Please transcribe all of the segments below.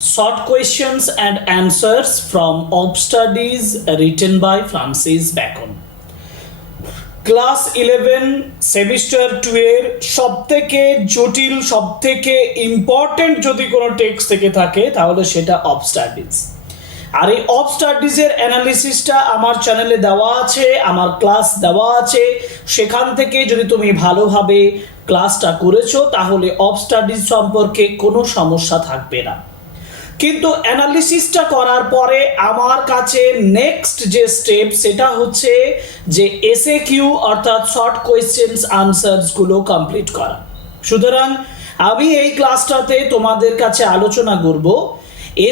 Short questions and answers from Ob Studies written by Francis Bacon. Class 11 semester 2 এর সবথেকে জটিল সবথেকে important যদি কোনো টেক্সট থেকে থাকে তাহলে সেটা অব স্টাডিজ। আর এই অব স্টাডিজের অ্যানালিসিসটা আমার চ্যানেলে দেওয়া আছে, আমার ক্লাস দেওয়া আছে, সেখান থেকে যদি তুমি ভালোভাবে ক্লাসটা করেছো তাহলে অব স্টাডিজ সম্পর্কে কোনো সমস্যা থাকবে না। কিন্তু অ্যানালিসিসটা করার পরে আমার কাছে নেক্সট যে স্টেপ সেটা হচ্ছে যে SAQ অর্থাৎ শর্ট কোয়েশ্চেন্স আনসারসগুলো কমপ্লিট করা। সুতরাং আমি এই ক্লাসটাতে তোমাদের কাছে আলোচনা করব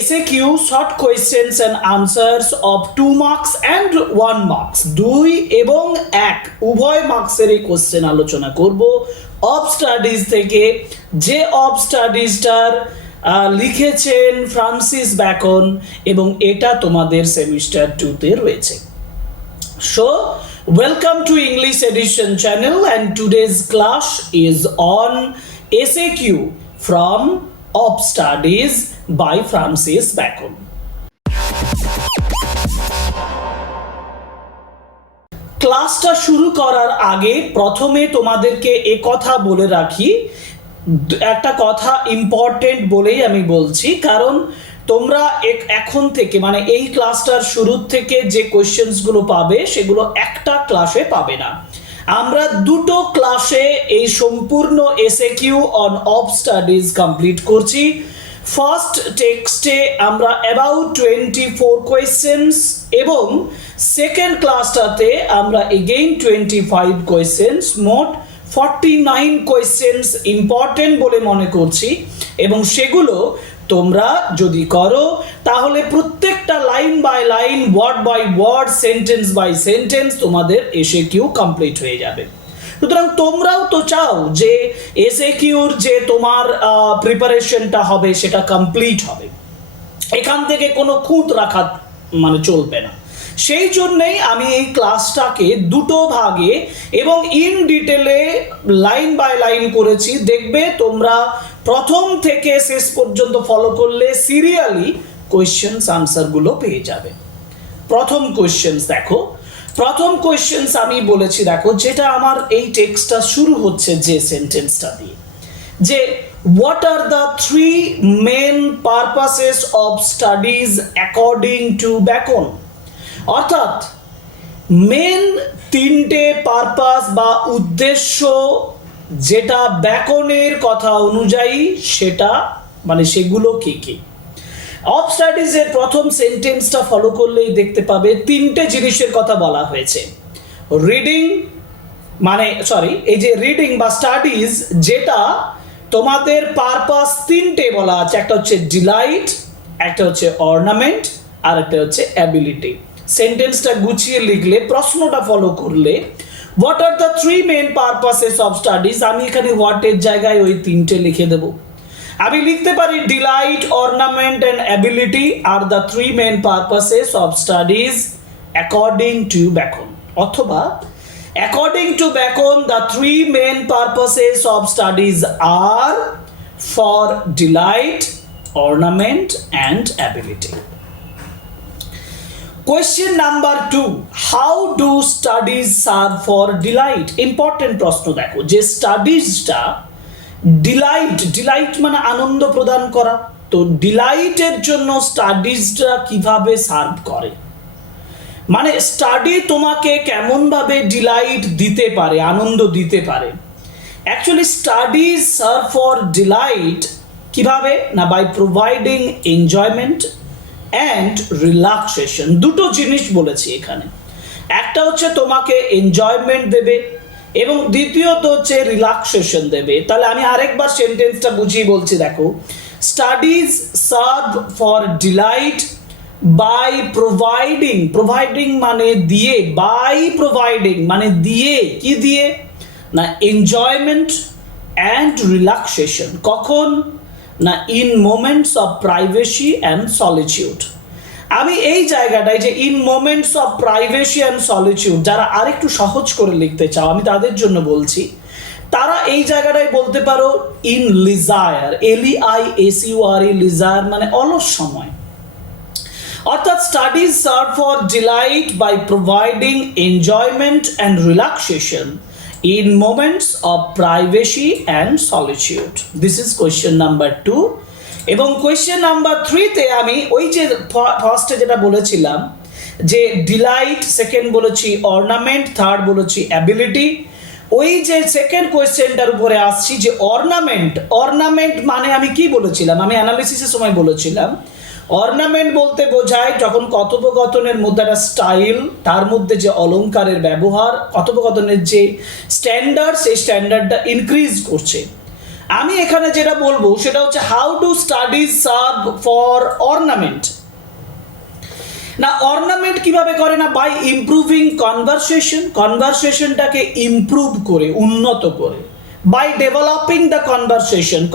SAQ short questions and answers of 2 marks and 1 marks, 2 এবং 1 উভয় মার্কসের এই কোশ্চেন আলোচনা করব অব স্টাডিজ থেকে, যে অব স্টাডিজটার লিখেছেন ফ্রান্সিস ব্যাকন এবং এটা তোমাদের সেমিস্টার 2 তে রয়েছে। So welcome to English Edition channel and today's class is on SAQ from Ob Studies by Francis Bacon. ক্লাসটা শুরু করার আগে প্রথমে তোমাদেরকে এই কথা বলে রাখি, একটা কথা ইম্পর্টেন্ট বলেই আমি বলছি, কারণ তোমরা এখন থেকে মানে এই ক্লাসটার শুরুর থেকে যে কোয়েশ্চেন্সগুলো পাবে সেগুলো একটা ক্লাসে পাবে না। আমরা দুটো ক্লাসে এই সম্পূর্ণ SAQ on of studies complete করছি। ফার্স্ট টেক্সটে আমরা অ্যাবাউট 24 কোয়েশ্চেন্স এবং সেকেন্ড ক্লাসটাতে আমরা এগেইন 25 কোয়েশ্চেন্স, মোট 49 কোয়েশ্চেন্স ইম্পর্টেন্ট বলে মনে করছি এবং সেগুলো তোমরা যদি করো তাহলে প্রত্যেকটা line by line, word by word, sentence by sentence তোমাদের SAQ কমপ্লিট হয়ে যাবে। সুতরাং তোমরাও তো চাও যে SAQর যে তোমার প্রিপারেশনটা হবে সেটা কমপ্লিট হবে, এখান থেকে কোনো খুঁত রাখা মানে চলবে না। সেই জন্যেই আমি এই ক্লাসটাকে দুটো ভাগে এবং ইন ডিটেলে লাইন বাই লাইন করেছি। দেখবে তোমরা প্রথম থেকে শেষ পর্যন্ত ফলো করলে সিরিয়ালি কোয়েশ্চেন্স আনসারগুলো পেয়ে যাবে। প্রথম কোয়েশ্চেন্স দেখো, প্রথম কোয়েশ্চেন্স আমি বলেছি দেখো, যেটা আমার এই টেক্সটটা শুরু হচ্ছে যে সেন্টেন্সটা দিয়ে, যে what are the 3 main purposes of studies according to Bacon. অর্থাৎ মেন 3টে পারপাস বা উদ্দেশ্য যেটা ব্যাকনের কথা অনুযায়ী সেটা মানে সেগুলো কি কি। অব স্টাডিজের প্রথম সেন্টেন্সটা ফলো করলেই দেখতে পাবে 3টে জিনিসের কথা বলা হয়েছে। রিডিং মানে এই যে রিডিং বা স্টাডিজ, যেটা তোমাদের পারপাস 3টে বলা আছে, একটা হচ্ছে ডিলাইট, একটা হচ্ছে অর্নামেন্ট, আর একটা হচ্ছে অ্যাবিলিটি। সেন্টেন্সটা গুছিয়ে লিখলে, প্রশ্নটা ফলো করলে, what are the 3 main purposes of studies, আমি এখানে হোয়াটের জায়গায় ওই 3টে লিখে দেব। আমি লিখতে পারি delight, ornament and ability are the 3 main purposes of studies according to Bacon, অথবা according to Bacon the 3 main purposes of studies are for delight, ornament and ability. Question number 2, how do studies serve for delight. Important প্রশ্ন দেখো, যে স্টাডিজটা Deloitte মানে আনন্দ প্রদান করা, তো ডিলাইটের জন্য স্টাডিজটা কিভাবে সার্ভ করে, মানে স্টাডি তোমাকে কেমনভাবে ডিলাইট দিতে পারে, আনন্দ দিতে পারে। Actually studies serve for delight কিভাবে না, by providing enjoyment and relaxation. দুটো জিনিস বলেছি এখানে, একটা হচ্ছে তোমাকে এনজয়মেন্ট দেবে এবং দ্বিতীয়ত হচ্ছে রিল্যাক্সেশন দেবে। তাহলে আমি আরেকবার সেন্টেন্সটা বুঝিয়ে বলছি দেখো, studies serve for delight by providing মানে দিয়ে, বাই প্রোভাইডিং মানে দিয়ে, কি দিয়ে না, এনজয়মেন্ট অ্যান্ড রিল্যাক্সেশন। কখন না, in moments of privacy and solitude. আমি এই জায়গাটায় যে in moments of privacy and solitude, যারা আরেকটু সহজ করে লিখতে চাও আমি তাদের জন্য বলছি, তারা এই জায়গাটায় বলতে পারো ইন লিজায়ার, LEISURE, লিজায়ার মানে অলস সময়। অর্থাৎ studies serve for delight by providing enjoyment and relaxation in moments of privacy and solitude. This is question number 2. এবং question number 3 তে আমি ওই যে ফার্স্টে যেটা বলেছিলাম যে ডিলাইট, সেকেন্ড বলেছি অর্নামেন্ট, থার্ড বলেছি অ্যাবিলিটি, ওই যে সেকেন্ড কোয়েশ্চেনটার উপরে আসছি যে অর্নামেন্ট মানে আমি কি বলেছিলাম, আমি অ্যানালিসিসের সময় বলেছিলাম অর্নামেন্ট বলতে বোঝায় যখন কথোপকথনের মধ্যে একটা স্টাইল, তার মধ্যে যে অলংকারের ব্যবহার, কথোপকথনের যে স্ট্যান্ডার্ড, সেই স্ট্যান্ডার্ডটা ইনক্রিজ করছে। আমি এখানে যেটা বলবো সেটা হচ্ছে how do studies serve for ornament. না, অর্নামেন্ট কিভাবে করে না, বাই ইমপ্রুভিং কনভারসেশনটাকে ইমপ্রুভ করে, উন্নত করে, বাই ডেভেলপিং দ্য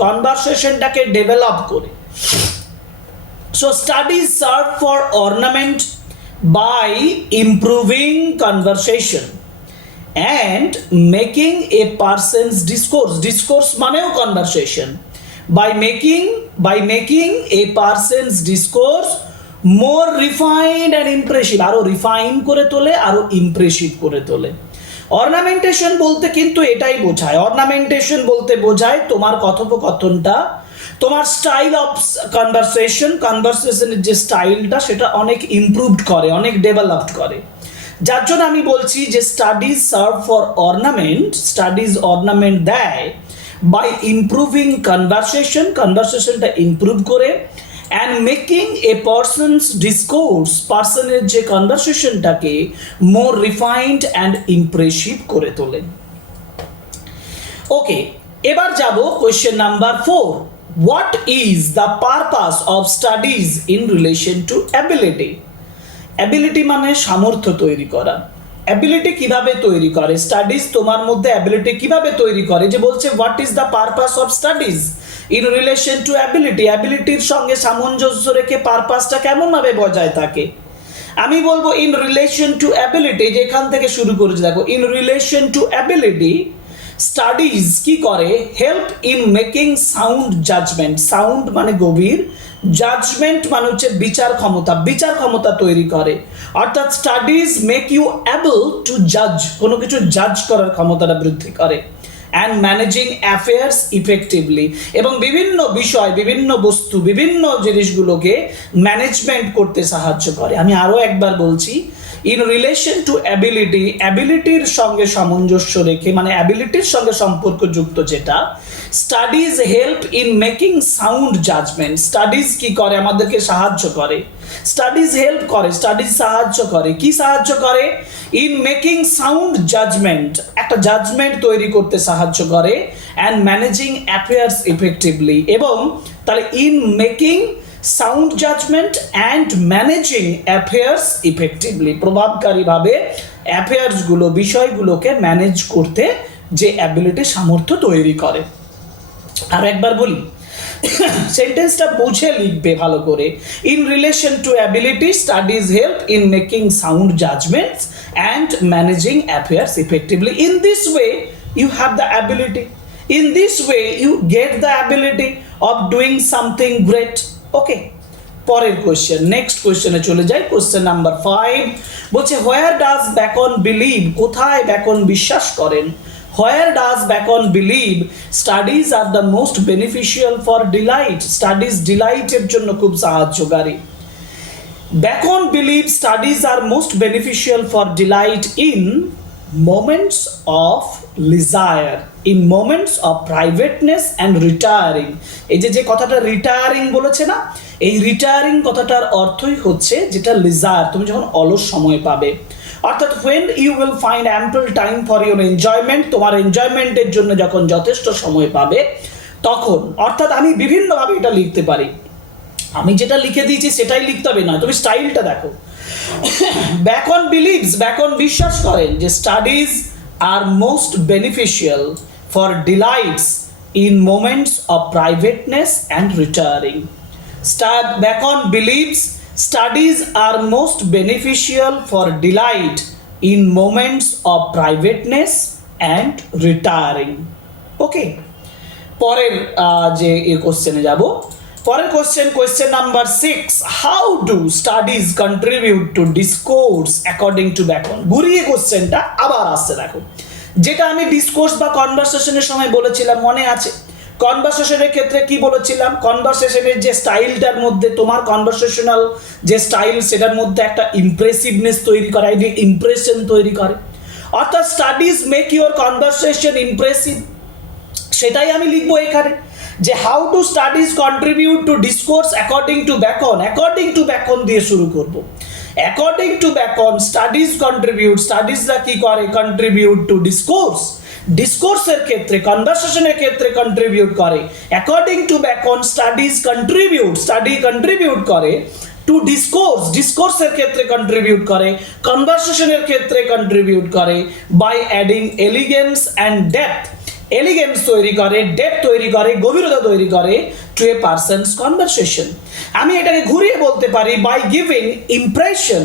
কনভারসেশনটাকে ডেভেলপ করে। So studies serve for ornament by improving conversation and making a person's discourse মানেও conversation, by making a person's discourse more refined and impressive, আরো refine করে তোলে, আরো impressive করে তোলে। অর্নামেন্টেশন বলতে কিন্তু এটাই বোঝায়, অর্নামেন্টেশন বলতে বোঝায় তোমার কথোপকথনটা, তোমার স্টাইল অফ কনভারসেশনের যে স্টাইলটা সেটা অনেক ইমপ্রুভড করে, অনেক ডেভেলপড করে। যার জন্য আমি বলছি যে স্টাডিজ সার্ভ ফর অর্নামেন্ট দেয় বাই ইমপ্রুভিং কনভারসেশনটা ইমপ্রুভ করে, অ্যান্ড মেকিং এ পার্সনের যে কনভারসেশনটাকে মোর রিফাইন্ড অ্যান্ড ইমপ্রেসিভ করে তোলে। ওকে, এবার যাব question number 4. What is the purpose of studies in relation to ability? Ability মানে সামর্থ্য তৈরি করা। অ্যাবিলিটি কিভাবে তৈরি করে স্টাডিজ, তোমার মধ্যে অ্যাবিলিটি কিভাবে তৈরি করে, যে বলছে what is the purpose of studies in relation to ability, অ্যাবিলিটির সঙ্গে সামঞ্জস্য রেখে পারপাসটা কেমনভাবে বজায় থাকে। আমি বলবো ইন রিলেশন টু অ্যাবিলিটি, যেখান থেকে শুরু করেছি দেখো, in relation to ability studies কি করে, help in making sound judgement, sound মানে গভীর, জাজমেন্ট মানে হচ্ছে বিচার ক্ষমতা তৈরি করে। অর্থাৎ studies make you able to জাজ, কোনো কিছু জাজ করার ক্ষমতাটা বৃদ্ধি করে, অ্যান্ড ম্যানেজিং অ্যাফেয়ার্স ইফেক্টিভলি, এবং বিভিন্ন বিষয়, বিভিন্ন বস্তু, বিভিন্ন জিনিসগুলোকে ম্যানেজমেন্ট করতে সাহায্য করে। আমি আরও একবার বলছি, ইন রিলেশন টু অ্যাবিলিটি, অ্যাবিলিটির সঙ্গে সামঞ্জস্য রেখে, মানে অ্যাবিলিটির সঙ্গে সম্পর্কযুক্ত যেটা, studies help in making sound judgement, studies কি করে, আমাদেরকে সাহায্য করে, স্টাডিজ হেল্প করে, স্টাডিজ সাহায্য করে, কি সাহায্য করে, ইন মেকিং সাউন্ড জাজমেন্ট, একটা জাজমেন্ট তৈরি করতে সাহায্য করে, অ্যান্ড ম্যানেজিং অ্যাফেয়ার্স ইফেক্টিভলি, এবং তাহলে in making sound judgment and managing affairs effectively, প্রভাবকারীভাবে অ্যাফেয়ার্সগুলো, বিষয়গুলোকে ম্যানেজ করতে যে অ্যাবিলিটি, সামর্থ্য তৈরি করে। আর একবার বলি, সেন্টেন্সটা বুঝে লিখবে ভালো করে। In relation to ability studies help in making sound judgments and managing affairs effectively. In this way you have the ability, in this way you get the ability of doing something great. Okay, পরের question, next কোয়েশ্চেনে চলে যাই। Question number 5 বলছে where does Bacon believe, কোথায় Bacon বিশ্বাস করেন, where does Bacon believe studies are the most beneficial for delight, studies ডিলাইটের জন্য খুব সাহায্যকারী। Bacon believe studies are most beneficial for delight in moments of desire, in moments of privateness and retiring। এই যে কথাটা retiring বলেছে না, এই রিটায়ারিং কথাটার অর্থই হচ্ছে যেটা লিজায়ার, তুমি যখন অলস সময় পাবে, অর্থাৎ when you will find ample time for your enjoyment, তোমার এনজয়মেন্টের জন্য যখন যথেষ্ট সময় পাবে তখন। অর্থাৎ আমি বিভিন্নভাবে এটা লিখতে পারি, আমি যেটা লিখে দিয়েছি সেটাই লিখতে হবে না, তুমি স্টাইলটা দেখো। ব্যাকন বিলিভস, ব্যাকন বিশ্বাস করেন যে studies are most beneficial for delights in moments of privateness and retiring. Bacon believes studies are most beneficial for delight in moments of privateness and retiring. Okay, পরের যে কোশ্চেনে যাব। পরের question number 6, how do studies contribute to discourse according to Bacon. ঘুরিয়ে কোশ্চেনটা আবার আসছে, দেখো যেটা আমি ডিসকোর্স বা কনভারসেশনের সময় বলেছিলাম মনে আছে। কনভারসেশনের ক্ষেত্রে কি বলেছিলাম, কনভারসেশনের যে স্টাইলটার মধ্যে তোমার কনভারসেশনাল যে স্টাইল সেটার মধ্যে একটা ইমপ্রেসিভনেস তৈরি করে, ইমপ্রেশন তৈরি করে, অর্থাৎ studies make your conversation impressive. সেটাই আমি লিখবো এখানে যে how to studies contribute to discourse according to Bacon. According to Bacon দিয়ে শুরু করব। According to Bacon studies contribute, স্টাডিজরা কি করে, কন্ট্রিবিউট টু ডিসকোর্স, ডিসকোর্সের ক্ষেত্রে কনভারসেশনের ক্ষেত্রে কন্ট্রিবিউট করে। According to Bacon studies contribute, study contribute করে টু ডিসকোর্স, ডিসকোর্সের ক্ষেত্রে কন্ট্রিবিউট করে, কনভারসেশনের ক্ষেত্রে কন্ট্রিবিউট করে by adding elegance and depth. Elegance তৈরি করে, ডেপথ তৈরি করে, গভীরতা তৈরি করে টু এ পারসনস কনভারসেশন। আমি এটাকে ঘুরিয়ে বলতে পারি by giving impression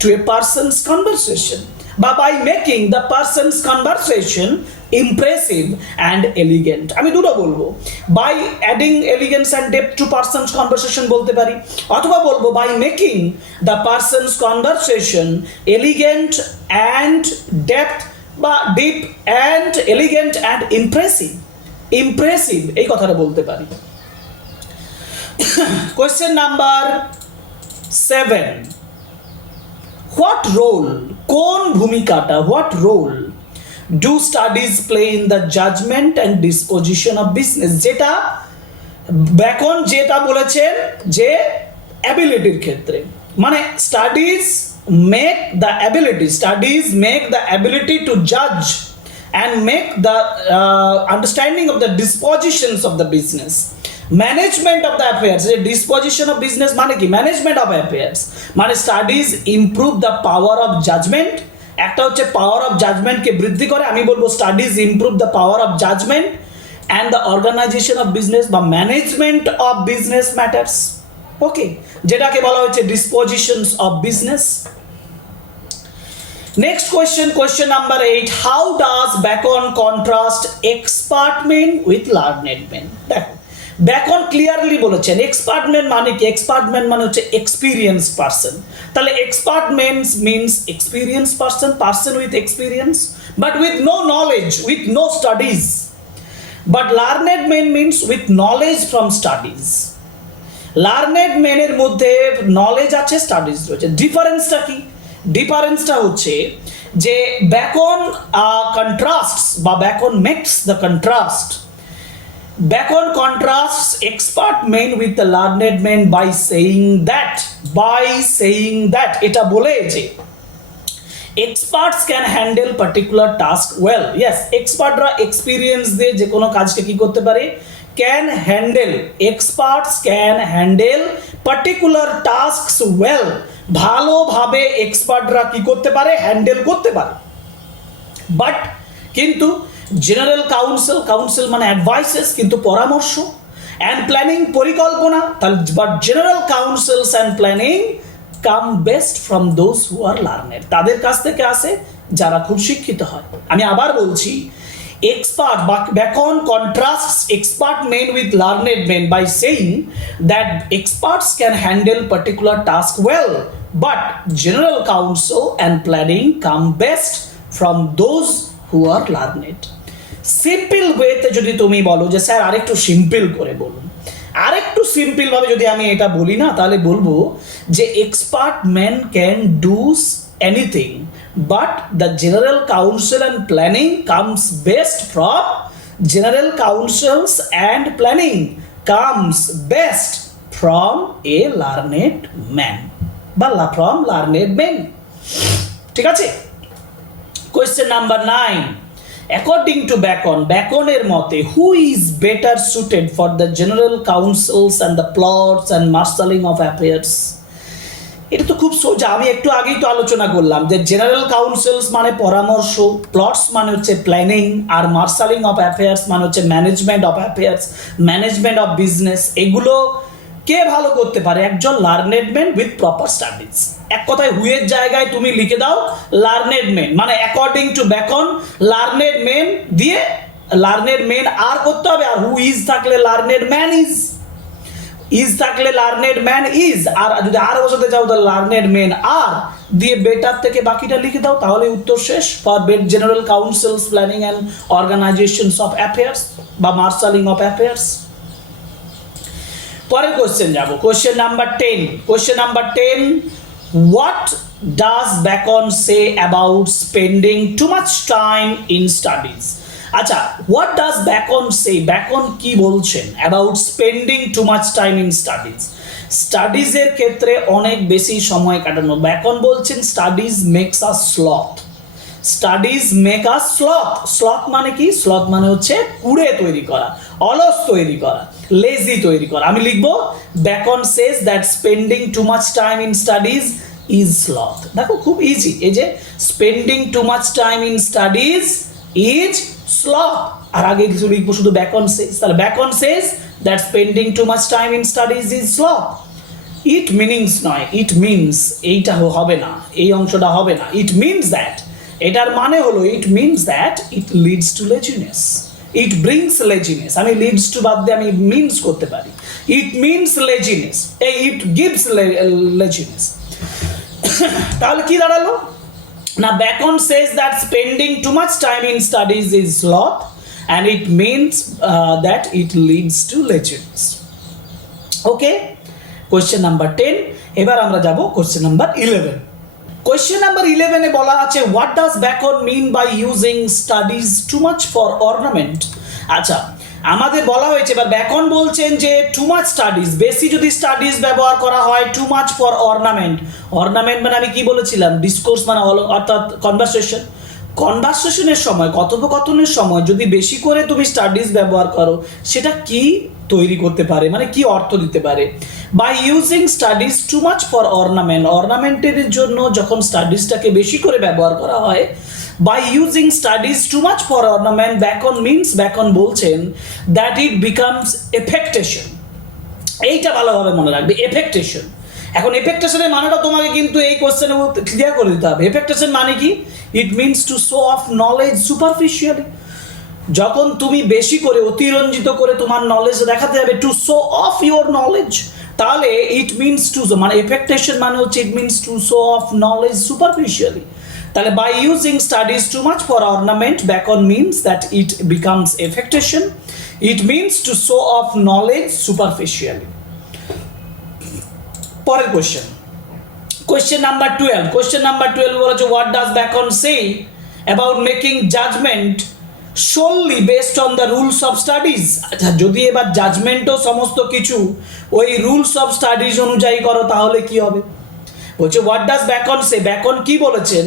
to a person's conversation বা by making the person's conversation impressive and elegant. আমি দুটো বলবো, by adding elegance and depth to person's conversation বলতে পারি, অথবা বলবো by making the person's conversation elegant and depth বা deep and elegant and impressive. Impressive এই কথাটা বলতে পারি। কোয়েশ্চেন নাম্বার 7, হোয়াট রোল, কোন ভূমিকাটা, what role do studies play in the judgement and disposition of business. যেটা ব্যাকন যেটা বলেছেন যে অ্যাবিলিটির ক্ষেত্রে, মানে studies make the ability, studies make the ability to judge and make the understanding of the dispositions of the business, management of the affairs. Disposition of business মানে কি, management of affairs মানে studies improve the power of judgment। একটা হচ্ছে power of জাজমেন্টকে বৃদ্ধি করে, আমি বলবো studies improve the power of judgment and the organization of business বা management of business matters. Okay, যেটাকে বলা হচ্ছে dispositions of business. Next question number 8, how does Bacon contrast expert men with learned men. দেখো Bacon clearly বলেছেন expert men মানে কি, expert men মানে হচ্ছে এক্সপিরিয়েন্স পার্সন। তাহলে expert mens means experience person, person with experience but with no knowledge, with no studies. But learned men means with knowledge from studies. Learned মেনের মধ্যে knowledge আছে, studies রয়েছে। ডিফারেন্সটা কি, ডিফারেন্সটা হচ্ছে যে ব্যাকন কন্ট্রাস্টস বা Bacon makes the contrast, Bacon contrasts expert men with the learned men by saying that, এটা বলে যে experts can handle particular task well. Yes, এক্সপার্টরা এক্সপিরিয়েন্স দিয়ে যে কোনো কাজকে কি করতে পারে, can handle, experts can handle particular tasks well, ভালোভাবে এক্সপার্টরা কি করতে পারে, হ্যান্ডেল করতে পারে। বাট কিন্তু জেনারেল কাউন্সিল, কাউন্সিল মানে অ্যাডভাইসেস কিন্তু পরামর্শ, অ্যান্ড প্ল্যানিং পরিকল্পনা, তাহলে but general councils and planning come best from those who are learned, তাদের কাছ থেকে আসে যারা খুব শিক্ষিত হয়। আমি আবার বলছি, expert Bacon contrasts expert men with learned men by saying that experts can handle particular task well, but general counsel and planning come best from those who are learned. Simple ওয়েতে যদি তুমি বলো যে স্যার আরেকটু simple করে বলুন, আরেকটু simple ভাবে যদি আমি এটা বলি না, তাহলে বলবো যে expert man can do anything, but the general counsel and planning comes best from general counsels and planning comes best from a learned man বা from learned men। ঠিক আছে, question number 9, according to Bacon's মতে who is better suited for the general counsels and the plots and marshalling of affairs। এটা তো খুব সোজা, আমি একটু আগেই তো আলোচনা করলাম যে জেনারেল কাউন্সিলস মানে পরামর্শ, প্লটস মানে হচ্ছে planning, R marshalling of affairs মানে হচ্ছে management of affairs, management of business. এগুলো কে ভালো করতে পারে, একজন learned man with proper studies. এক কথায় হুয়ের জায়গায় তুমি লিখে দাও লার্নেড ম্যান, মানে according to bacon learned man দিয়ে লার্নেড মেন আর করতে হবে, আর হু ইজ থাকলে লার্নেড ম্যান ইজ থাকলে লার্নেড ম্যান ইজ, আর যদি আর বসাতে চাও তাহলে লার্নেড মেন আর দিয়ে বেটার থেকে বাকিটা লিখে দাও, তাহলে উত্তর শেষ। For general councils planning and organizations of affairs বা মার্শালিং অফ অ্যাফেয়ার্স। পরের কোশ্চেন যাব, question number 10। Question number 10, what does Bacon say about spending too much time in studies? আচ্ছা, what does Bacon say, Bacon কি বলছেন about spending too much time in studies? স্টাডিজের ক্ষেত্রে অনেক বেশি সময় কাটানো। ব্যাকন বলছেন studies makes us sloth, studies make us sloth. Sloth মানে কি? স্লথ মানে হচ্ছে কুড়ে তৈরি করা, অলস তৈরি করা, লেজি তৈরি করা। আমি লিখবো Bacon says that spending too much time in studies is sloth. দেখো খুব ইজি, এই যে spending too much time in studies is sloth, আর আগে কিছু লিখবো শুধু ব্যাকন সেজ। তাহলে Bacon says that spending too much time in studies is sloth. It meanings নয়, ইট মিনস, এইটা হবে না, এই অংশটা হবে না। ইট মিনস দ্যাট, এটার মানে হলো it means that it leads to laziness, it brings laziness. আমি লিডস টু বাদ দিয়ে আমি মিনস করতে পারি। It means laziness, it gives laziness. তাহলে কি দাঁড়ালো না, bacon says that spending too much time in studies is sloth and it means that it leads to laziness. Okay, question number 10। এবার আমরা যাব কোয়েশ্চেন নাম্বার 11। কোয়েশ্চেন নাম্বার 11 এ বলা আছে what does bacon mean by using studies too much for ornament? আচ্ছা, আমাদের বলা হয়েছে এবার ব্যাকন বলছেন যে টু মাচ স্টাডিজ, বেশি যদি স্টাডিজ ব্যবহার করা হয়, two much for ornament. Ornament মানে আমি কি বলেছিলাম, ডিসকোর্স মানে অর্থাৎ কনভারসেশন। কনভারসেশনের সময়, কথোপকথনের সময় যদি বেশি করে তুমি স্টাডিজ ব্যবহার করো, সেটা কি তৈরি করতে পারে, মানে কি অর্থ দিতে পারে? By using studies too much for ornament, অর্নামেন্টের জন্য যখন স্টাডিজটাকে বেশি করে ব্যবহার করা হয়, by using studies too much for ornament, Bacon means, Bacon বলছেন দ্যাট ইট বিকামস এফেক্টেশন। এইটা ভালোভাবে মনে রাখবে, এফেক্টেশন। এখন এফেক্টেশনের মানেটা তোমাকে কিন্তু এই কোশ্চেনে ক্লিয়ার করে দিতে হবে। এফেক্টেশন মানে কি? ইট means to show off knowledge superficially. যখন তুমি বেশি করে অতিরঞ্জিত করে তোমার নলেজ দেখাতে যাবে, to show off your knowledge, তাহলে ইট মিনস টু, মানে এফেক্টেশন মানে হচ্ছে it means to show off knowledge superficially. তাহলে by using studies too much for ornament, Bacon means that it becomes affectation, it means to show off knowledge superficially. পরের question, question number 12। Question number 12 বলেছে what does Bacon say about making judgement solely based on the rules of studies? আচ্ছা, যদি এবার জাজমেন্টও সমস্ত কিছু ওই rules of studies অনুযায়ী করো তাহলে কি হবে? বলছে what does Bacon say, Bacon কি বলেছেন?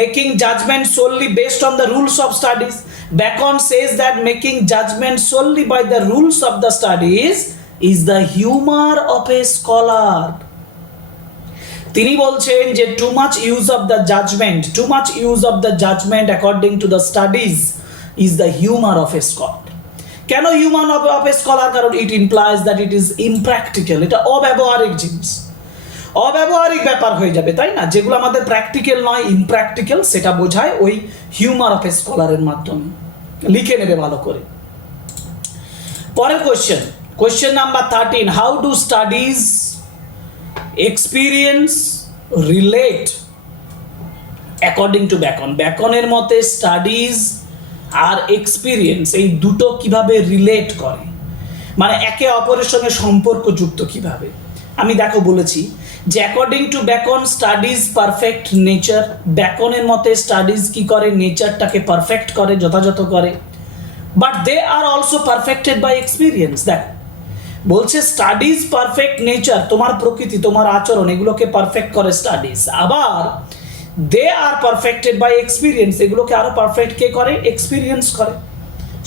Making judgement solely based on the rules of studies. Bacon says that making judgment solely by the rules of the studies is the humor of a scholar. তিনি বলছেন যে too much use of the judgement, too much use of the judgement according to the studies is the humour of a scholar. কেন humour of a scholar? কারণ it implies that it is impractical, এটা অব্যবহারিক জিনিস, অব্যবহারিক ব্যাপার হয়ে যাবে, তাই না? যেগুলো আমাদের প্র্যাকটিক্যাল নয়, ইমপ্র্যাকটিক্যাল, সেটা বোঝায় ওই হিউমার অফ এ স্কলারের মাধ্যমে। লিখে নেবে ভালো করে। পরের question, question number 13, how do studies experience relate according to Bacon? ব্যাকনের মতে স্টাডিজ আর এক্সপিরিয়েন্স এই দুটো কিভাবে রিলেট করে, মানে একে অপরের সঙ্গে সম্পর্কযুক্ত কিভাবে? আমি দেখো বলেছি যে according to Bacon studies perfect nature. ব্যাকনের মতে স্টাডিজ কি করে? নেচারটাকে পারফেক্ট করে, যথাযথ করে। But they are also perfected by experience. দেখো বলছে স্টাডিজ পারফেক্ট নেচার, তোমার প্রকৃতি, তোমার আচরণ, এগুলোকে পারফেক্ট করে স্টাডিজ। আবার they are perfected by experience, এগুলোকে আরো পারফেক্ট কে করে? এক্সপিরিয়েন্স করে।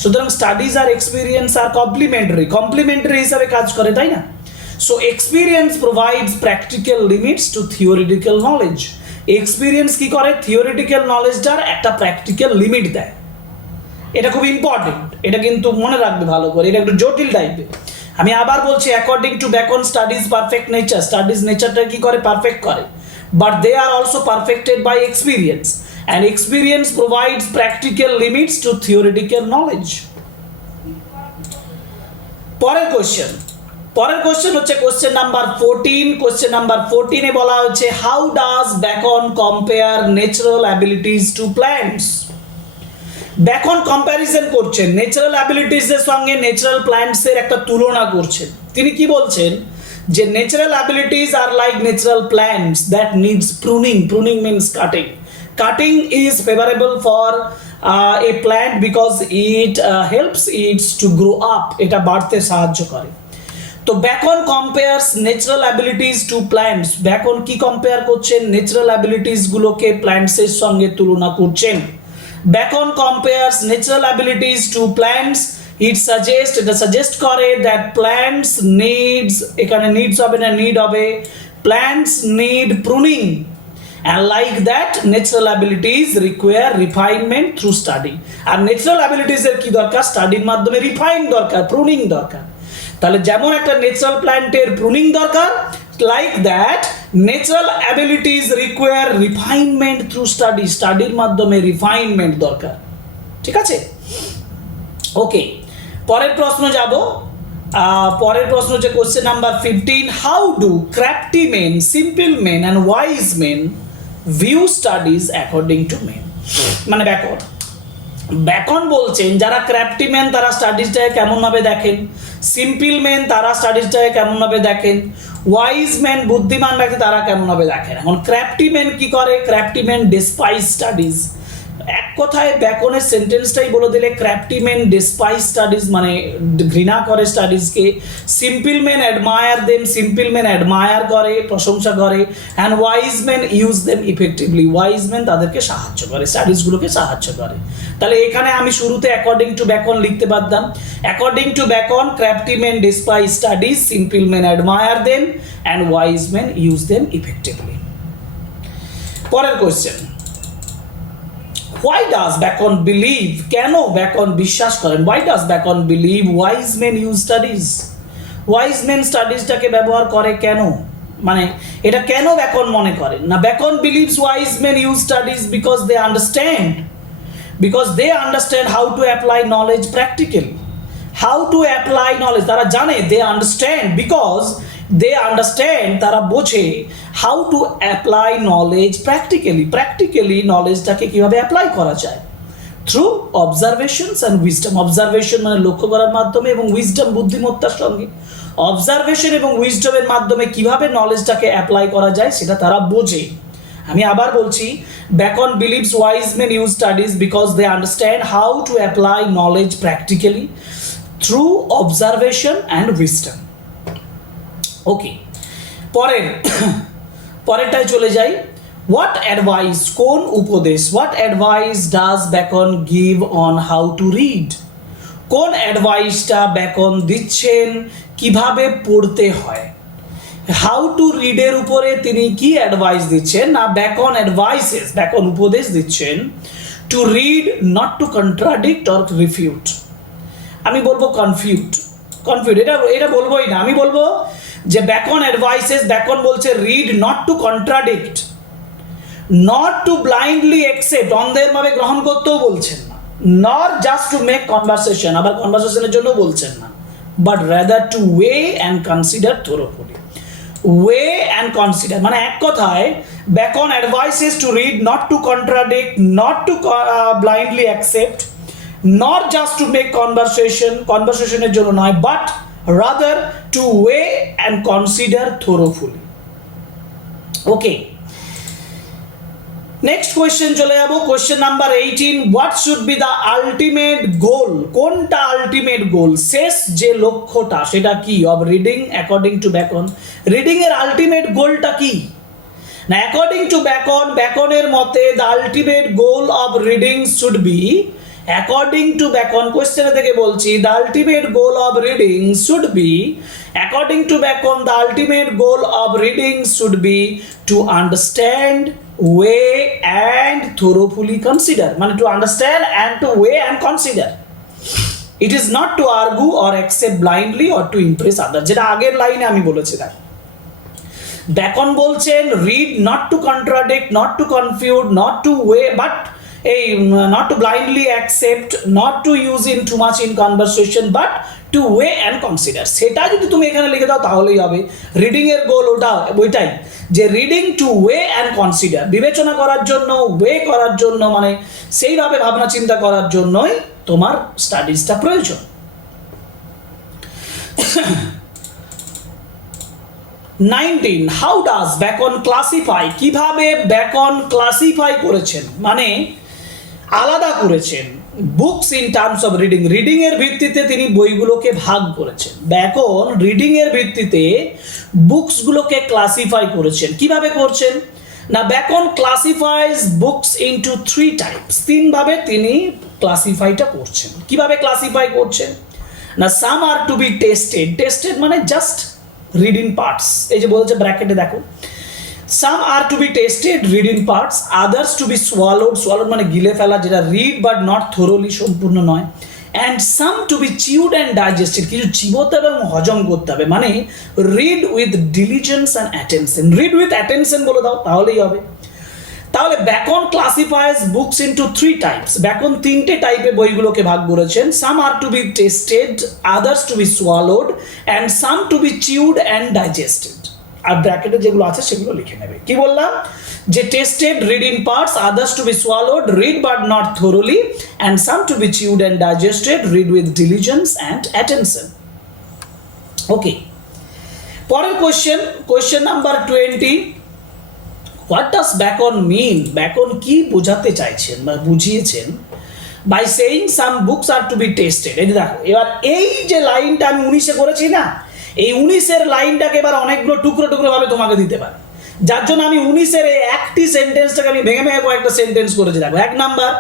সুতরাং স্টাডিজ আর এক্সপিরিয়েন্স আর কমপ্লিমেন্টারি হিসাবে কাজ করে, তাই না? So experience provides practical limits to theoretical knowledge. Experience কি করে? থিওরিটিক্যাল নলেজটার একটা প্র্যাকটিক্যাল লিমিট দেয়। এটা খুব ইম্পর্টেন্ট, এটা কিন্তু মনে রাখবে ভালো করে, এটা একটু জটিল টাইপের। আমি আবার বলছি according to Bacon studies perfect nature, studies নেচারটা কি করে? পারফেক্ট করে। But they are also perfected by experience, and experience provides practical limits to theoretical knowledge. পরের কোশ্চেন হচ্ছে কোশ্চেন নাম্বার 14। কোশ্চেন নাম্বার 14 এ বলা হচ্ছে how does Bacon compare natural abilities to plants. Bacon comparison করছেন natural abilities এর সঙ্গে natural plants এর একটা তুলনা করছেন। তিনি কি বলছেন যে natural abilities are like natural plants that needs pruning means cutting is favourable for a plant because it helps its to grow up, এটা বাড়তে সাহায্য করে। তো Bacon compares natural abilities to plants, Bacon কি কম্পেয়ার করছেন natural abilities গুলোকে plants এর সঙ্গে তুলনা করছেন। Bacon compares natural abilities to plants, এটা সাজেস্ট করে দ্যাট প্ল্যান্টস নিডস, এখানে নিডস হবে না নিড হবে, plants need pruning and like that natural abilities require refinement through study। আর ন্যাচারাল অ্যাবিলিটিজ এর কি দরকার, স্টাডির মাধ্যমে রিফাইন দরকার, প্রুনিং দরকার। তাহলে যেমন একটা ন্যাচারাল প্ল্যান্টের প্রুনিং দরকার, like that natural abilities require refinement through study, স্টাডির মাধ্যমে রিফাইনমেন্ট দরকার। ঠিক আছে, ওকে। পরের প্রশ্ন যাব। পরের প্রশ্ন হচ্ছে question number 15, how do crafty men, simple men and wise men view studies according to men. মানে বেকন বলছেন যারা ক্র্যাফটি মেন তারা স্টাডিজটাকে কেমন ভাবে দেখেন, সিম্পল মেন তারা স্টাডিজটাকে কেমন ভাবে দেখেন, ওয়াইজ মেন বুদ্ধিমান ব্যক্তি তারা কেমন ভাবে দেখেন। এখন ক্র্যাফটি মেন কি করে, ক্র্যাফটি মেন ডিসপাইজ স্টাডিজ। এক কথায় বেকনের সেন্টেন্সটাই বলে দিলে ক্র্যাফটি মেন ডিসপাইজ স্টাডিজ মানে ঘৃণা করে স্টাডিজকে, simple men admire them, simple men admire করে প্রশংসা করে, and wise men use them effectively, wise men তাদেরকে সাহায্য করে, স্টাডিজগুলোকে সাহায্য করে। তাহলে এখানে আমি শুরুতে অ্যাকর্ডিং টু বেকন লিখতে পারতাম, according to Bacon crafty men despise studies, simple men admire them and wise men use them effectively. পরের question, why does Bacon believe, কেন বেকন বিশ্বাস করেন, why does Bacon believe wise men use studies, wise men স্টাডিজটাকে ব্যবহার করে কেন, মানে এটা কেন বেকন মনে করেন না, beacon believes wise men use studies because they understand how to apply knowledge practically, how to apply knowledge তারা জানে, they understand because they understand তারা বোঝে how to apply knowledge practically নলেজটাকে কিভাবে অ্যাপ্লাই করা যায় through observations and wisdom। Observation মানে লক্ষ্য করার মাধ্যমে, এবং উইজডম বুদ্ধিমত্তার সঙ্গে, অবজারভেশন এবং উইজডমের মাধ্যমে কিভাবে নলেজটাকে অ্যাপ্লাই করা যায় সেটা তারা বোঝে। আমি আবার বলছি, beacon believes wise men use studies because they understand how to apply knowledge practically through observation and wisdom। ওকে, পরেরটায় চলে যাই। হোয়াট অ্যাডভাইস, কোন উপদেশ, what advice does beacon give on how to read, কোন অ্যাডভাইসটা বেকন দিচ্ছেন কিভাবে পড়তে হয়। হাউ টু রিডের উপরে তিনি কি অ্যাডভাইস দিচ্ছেন না, বেকন উপদেশ দিচ্ছেন to read, not to contradict or refute. আমি বলবো কনফিউট, এটা বলবোই না, আমি বলবো যে বেকন বলছে read not to contradict, not to blindly accept, অন্ধেরভাবে গ্রহণ করতেও বলছেন না, not just to make conversation, আবার কনভারসেশনের জন্য বলছেন না, but rather to weigh and consider thoroughly, weigh and consider. মানে এক কথায় Bacon advises to read not to contradict, not to blindly accept, not just to make কনভারসেশনের জন্য নয়, but rather to weigh and consider thoroughly। Okay, next question চলে যাব, question number 18, what should be the ultimate goal, কোনটা ultimate goal, শেষ যে লক্ষ্যটা সেটা কি, of reading according to Bacon, reading এর আলটিমেট গোলটা কি না, according to বেকনের মতে the ultimate goal of reading should be, according to Bacon, কোশ্চেনে থেকে বলছি, the ultimate goal of reading should be, according to Bacon, the ultimate goal of reading should be to understand, weigh and thoroughly consider, মানে to understand and to weigh and consider, it is not to argue or accept blindly or to impress others, যেটা আগের লাইনে আমি বলেছিলাম। Bacon বলছেন read not to contradict, not to confute, not to weigh, but not to blindly accept, not to use in too much in conversation, but to weigh and consider, সেটা যদি তুমি এখানে লিখে দাও তাহলেই হবে। রিডিং এর গোল ওইটাই যে reading to weigh and consider, বিবেচনা করার জন্য, ওয়ে করার জন্য, মানে সেইভাবে ভাবনা চিন্তা করার জন্যই তোমার স্টাডিজটা প্রয়োজন। 19 হাউ ডাজ বেকন ক্লাসিফাই, কিভাবে বেকন ক্লাসিফাই করেছেন মানে আলাদা করেছেন books in terms of reading, reading এর ভিত্তিতে তিনি বইগুলোকে ভাগ করেছেন। বেকন রিডিং এর ভিত্তিতে বুকসগুলোকে ক্লাসিফাই করেছেন। কিভাবে করছেন না, Bacon classifies books into 3 types, তিনভাবে তিনি ক্লাসিফাইটা করছেন। কিভাবে ক্লাসিফাই করছেন না, some are to be tested, tested মানে জাস্ট রিড ইন পার্টস, এই যে বলছে ব্র্যাকেটে দেখো, some are to be tested read in parts, others to be swallowed, swallowed মানে গিলে ফেলা, যেটা রিড বাট নট থোরোলি, সম্পূর্ণ নয়, and some to be chewed and digested, কিছু চিবোতে হবে এবং হজম করতে হবে, মানে read with diligence and attention, read with attention বলে দাও তাহলেই হবে। তাহলে Bacon classifies books into 3 types, Bacon 3টে টাইপে বইগুলোকে ভাগ করেছেন, some are to be tested, others to be swallowed, and some to be chewed and digested. আর ব্র্যাকেটে যেগুলো আছে সেগুলো লিখে নেবে। কি বললাম, যে tested read in parts, others to be swallowed, read but not thoroughly, and some to be chewed and digested, read with diligence and attention. Okay, পরের question number 20, what does Bacon mean, Bacon কি বোঝাতে চাইছেন বা বুঝিয়েছেন by saying some books are to be tested. এই দেখো, এবার এই যে লাইনটা আমি 19-এ করেছি না, এই 19-এর লাইনটাকে এবার অনেকগুলো টুকরো টুকরো ভাবে তোমাকে দিতে পারে, যার জন্য আমি 19-এর এই একটি সেন্টেন্সটাকে আমি ভেঙে ভেঙে কয়েকটা সেন্টেন্স করেছি। দেখো, 1 number,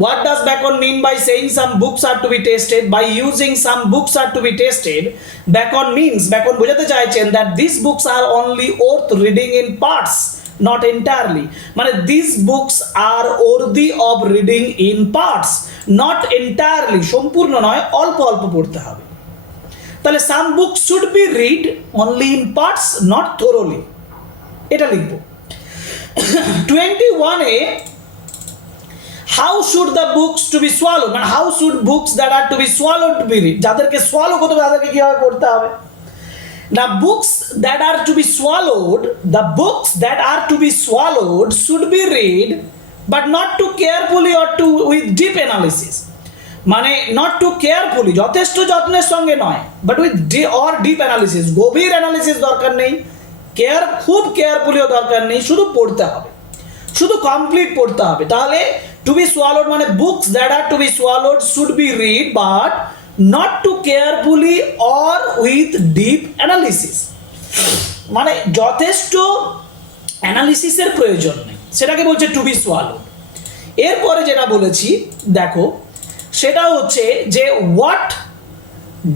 what does Bacon mean by saying some books are to be tested, by using some books are to be tested Bacon means, Bacon বোঝাতে চাইছেন that this books are only worth reading in parts not entirely, মানে these books are worthy of reading in parts, not entirely, সম্পূর্ণ নয়, অল্প অল্প পড়তে হবে। তাহলে some books should be read only in parts, not thoroughly, এটা লিখবো। 21-এ how should the books to be swallowed, মানে how should books that are to be swallowed be read, যাদেরকে swallow করতে হবে তাদেরকে কিভাবে পড়তে হবে। Now, books that are to be swallowed, the books that are to be swallowed should be read, but not too carefully or too with deep analysis. মানে not too carefully, যথেষ্ট যত্নের সঙ্গে নয়, but with deep analysis, গভীর analysis দরকার নেই, খুব কেয়ারফুলিও দরকার নেই, শুধু পড়তে হবে, শুধু কমপ্লিট পড়তে হবে। তাহলে টু বি সোয়ালোড মানে books that are to be swallowed should be read but not too carefully or with deep analysis, মানে যথেষ্ট অ্যানালিসিসের প্রয়োজন নেই, সেটাকে বলছে টু বি সোয়ালোড। এরপরে যেটা বলেছি দেখো, সেটা হচ্ছে যে what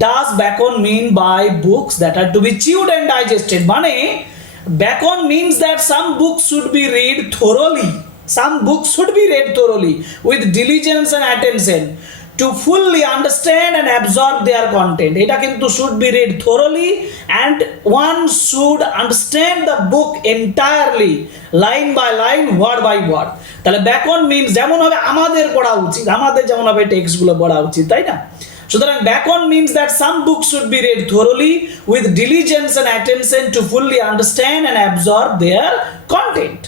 does Bacon mean by books that are to be chewed and digested, মানে Bacon means that some books should be read thoroughly, some books should be read thoroughly with diligence and attention to fully understand and absorb their content, এটা কিন্তু should be read thoroughly and one should understand the book entirely, line by line, word by word। তাহলে beacon means যেমন হবে আমাদের পড়া উচিত, আমাদের যেমন হবে টেক্সটগুলো পড়া উচিত, তাই না? সুতরাং beacon means that some books should be read thoroughly with diligence and attention to fully understand and absorb their content।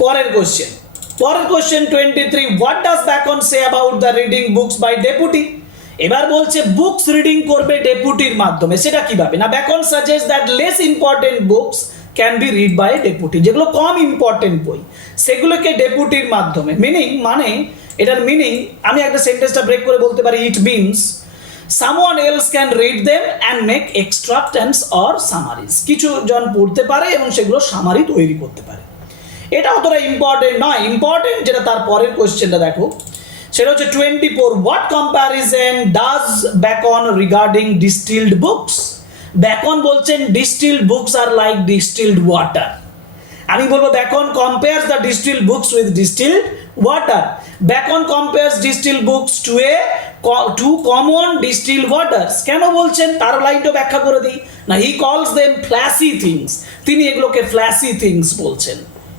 পরের question 23, what does Bacon say about the reading books by deputy? এবার বলছে books reading করবে ডেপুটির মাধ্যমে, সেটা কিভাবে না, Bacon suggests that less important books can be read by a deputy, যেগুলো কম important বই সেগুলোকে ডেপুটির মাধ্যমে, মিনিং মানে এটার মিনিং আমি একটা সেন্টেন্সটা ব্রেক করে বলতে পারি, it means someone else can read them and make extracts or summaries, কিছু জন পড়তে পারে এবং সেগুলো সামারি তৈরি করতে পারে। এটা অতটা ইম্পর্টেন্ট নয়, ইম্পর্টেন্ট যেটা তার পরের কোশ্চেনটা দেখো, সেটা হচ্ছে 24, what comparison does Bacon regarding distilled books, Bacon বলছেন distilled books are like distilled water, আমি বলবো Bacon compares the distilled books with distilled water, Bacon compares distilled books to common distilled waters, কেন বলছেন তার লাইনটা ব্যাখ্যা করে দিই না, he calls them flashy things, তিনি এগুলোকে ফ্ল্যাশি থিংস বলছেন।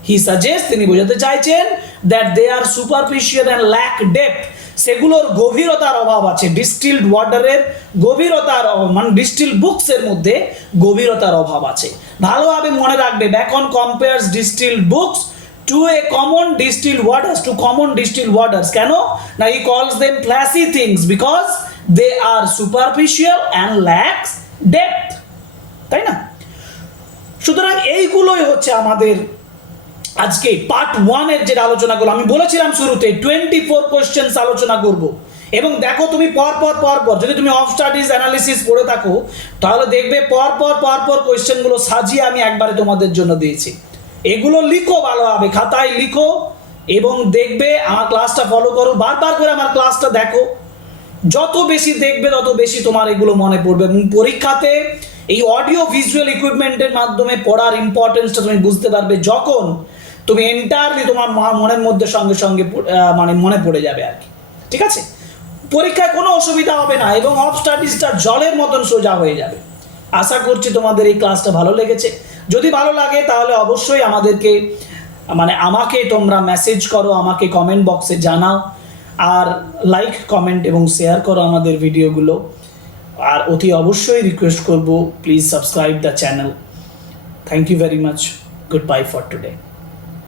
He suggests, তিনি বোঝাতে চাইছেন that they are superficial and lack depth, সেগুলোর গভীরতার অভাব আছে, ডিস্টিলড ওয়াটারের গভীরতার মানে ডিস্টিল বুকসের মধ্যে গভীরতার অভাব আছে। ভালোভাবে মনে রাখবে, Bacon compares distilled books to a common distilled waters, to common distilled waters. কেন না, he calls them flashy things because they are superficial and lacks depth, তাই না? সুতরাং এইগুলোই হচ্ছে আমাদের আজকে পার্ট 1 এর যে আলোচনাগুলো আমি বলেছিলাম শুরুতে 24 কোশ্চেন্স আলোচনা করব। এবং দেখো তুমি পর যদি তুমি অফ স্টাডিজ অ্যানালিসিস পড়ে থাকো তাহলে দেখবে পর কোশ্চেনগুলো সাজিয়ে আমি একবারে তোমাদের জন্য দিয়েছি। এগুলো লিখো ভালোভাবে, খাতায় লিখো এবং দেখবে আমার ক্লাসটা ফলো করো, বারবার করে আমার ক্লাসটা দেখো। যত বেশি দেখবে তত বেশি তোমার এগুলো মনে পড়বে এবং পরীক্ষাতে এই অডিও ভিজুয়াল ইকুইপমেন্টের মাধ্যমে পড়ার ইম্পর্টেন্সটা তুমি বুঝতে পারবে যখন তুমি এন্টায়ারলি তোমার মনের মধ্যে সঙ্গে সঙ্গে মানে মনে পড়ে যাবে আর কি। ঠিক আছে, পরীক্ষায় কোনো অসুবিধা হবে না এবং অফ স্টাডিজটা জলের মতন সোজা হয়ে যাবে। আশা করছি তোমাদের এই ক্লাসটা ভালো লেগেছে। যদি ভালো লাগে তাহলে অবশ্যই আমাদেরকে মানে আমাকে তোমরা মেসেজ করো, আমাকে কমেন্ট বক্সে জানাও, আর লাইক কমেন্ট এবং শেয়ার করো আমাদের ভিডিওগুলো। আর অতি অবশ্যই রিকোয়েস্ট করব, please subscribe the channel. Thank you very much. Goodbye for today.